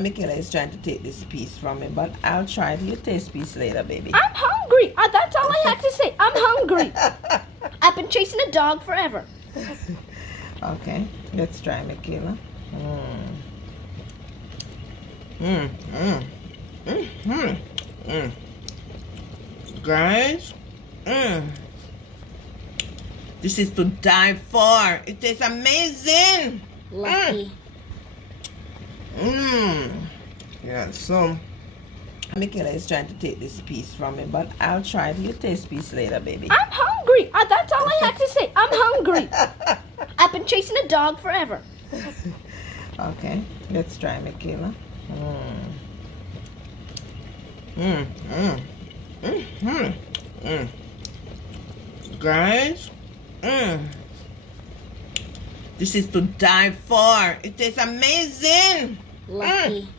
Michaela is trying to take this piece from me, but I'll try it. You taste piece later, baby. I'm hungry. That's all I had to say. I'm hungry. I've been chasing a dog forever. Okay, let's try, Michaela. Guys, this is to die for. It tastes amazing. Lucky. Yeah, so Michaela is trying to take this piece from me, but I'll try it. You taste piece later, baby. I'm hungry. That's all I had to say. I'm hungry. I've been chasing a dog forever. Okay, let's try, Michaela. Guys, this is to die for. It tastes amazing. Lucky.